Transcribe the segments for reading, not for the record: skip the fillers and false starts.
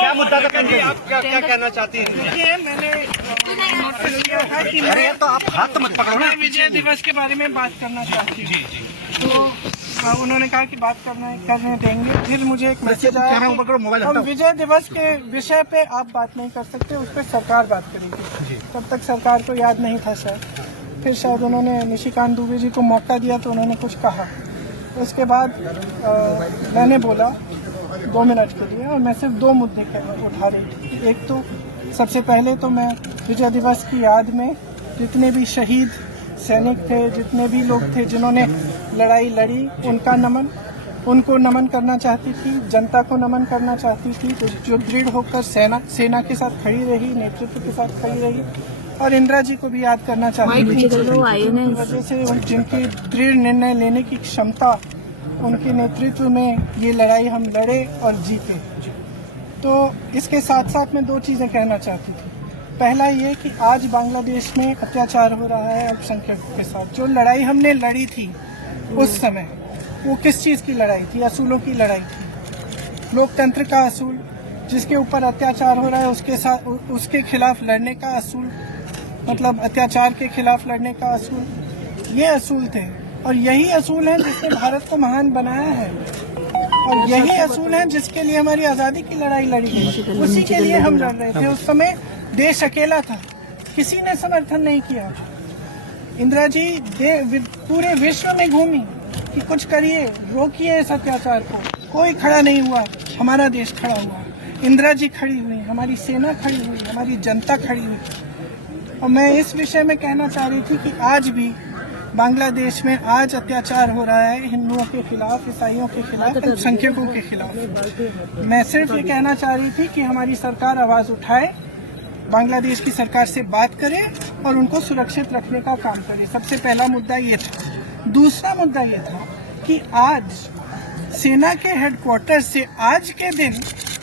क्या मुद्दा करेंगे आप, क्या कहना चाहती हैं? देखिए, मैंने नोटिस किया था कि मैं तो आप हाथ मत पकड़ो ना। विजय दिवस के बारे में बात करना चाहती हूँ। तो उन्होंने कहा कि बात करने देंगे। फिर मुझे एक मैसेज आया हम विजय दिवस के विषय पे आप बात नहीं कर सकते, उस पर सरकार बात करेगी। तब तक सरकार को याद नहीं था शायद। फिर शायद उन्होंने निशिकांत दुबे जी को मौका दिया तो उन्होंने कुछ कहा। उसके बाद मैंने बोला 2 मिनट के लिए, और मैं सिर्फ 2 मुद्दे उठा रही थी। एक तो सबसे पहले तो मैं विजय दिवस की याद में जितने भी शहीद सैनिक थे, जितने भी लोग थे जिन्होंने लड़ाई लड़ी, उनको नमन करना चाहती थी, जनता को नमन करना चाहती थी, जो दृढ़ होकर सेना के साथ खड़ी रही, नेतृत्व के साथ खड़ी रही, और इंदिरा जी को भी याद करना चाहती थी। वजह से जिनकी दृढ़ निर्णय लेने की क्षमता, उनके नेतृत्व में ये लड़ाई हम लड़े और जीते। तो इसके साथ साथ मैं 2 चीजें कहना चाहती थी। पहला ये कि आज बांग्लादेश में अत्याचार हो रहा है अल्पसंख्यकों के साथ। जो लड़ाई हमने लड़ी थी उस समय, वो किस चीज की लड़ाई थी? असूलों की लड़ाई थी। लोकतंत्र का असूल, जिसके ऊपर अत्याचार हो रहा है उसके खिलाफ लड़ने का असूल, मतलब अत्याचार के खिलाफ लड़ने का असूल, ये असूल थे। और यही असूल है जिसने भारत को महान बनाया है, और यही असूल है जिसके लिए हमारी आजादी की लड़ाई लड़ी गई। उसी के लिए हम लड़ रहे थे। उस समय देश अकेला था, किसी ने समर्थन नहीं किया। इंदिरा जी पूरे विश्व में घूमी कि कुछ करिए, रोकिए इस अत्याचार को। कोई खड़ा नहीं हुआ, हमारा देश खड़ा हुआ। इंदिरा जी खड़ी हुई, हमारी सेना खड़ी हुई, हमारी जनता खड़ी हुई। और मैं इस विषय में कहना चाह रही थी कि आज भी बांग्लादेश में आज अत्याचार हो रहा है हिंदुओं के खिलाफ, ईसाइयों के खिलाफ, अल्पसंख्यकों के खिलाफ। मैं सिर्फ ये कहना चाह रही थी कि हमारी सरकार आवाज उठाए, बांग्लादेश की सरकार से बात करे और उनको सुरक्षित रखने का काम करे। सबसे पहला मुद्दा ये था। दूसरा मुद्दा ये था कि आज सेना के हेडक्वार्टर से आज के दिन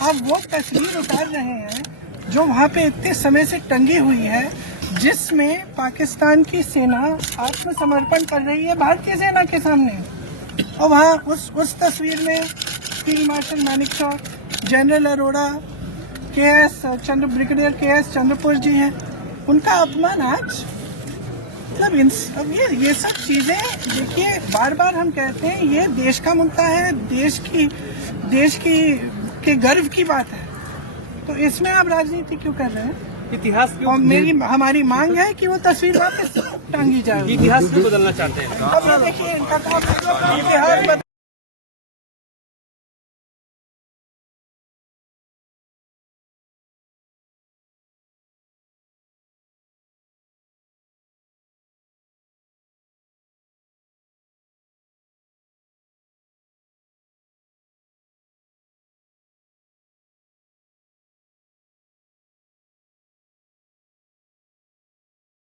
आप वो तस्वीर उतार रहे हैं जो वहाँ पे इतने समय से टंगी हुई है, जिसमें पाकिस्तान की सेना आत्मसमर्पण कर रही है भारतीय सेना के सामने। और वहाँ उस तस्वीर में field marshal Manekshaw, general Arora, brigadier K S. Chandrapur ji हैं। उनका अपमान आज, मतलब अब ये सब चीजें देखिए, बार बार हम कहते हैं ये देश का मुद्दा है, देश की गर्व की बात है। तो इसमें आप राजनीति क्यों कर रहे हैं? इतिहास क्यों? और हमारी मांग है कि वो तस्वीर वापस टांगी जाए। इतिहास क्यों बदलना चाहते हैं? अब देखिए इनका काम इतिहास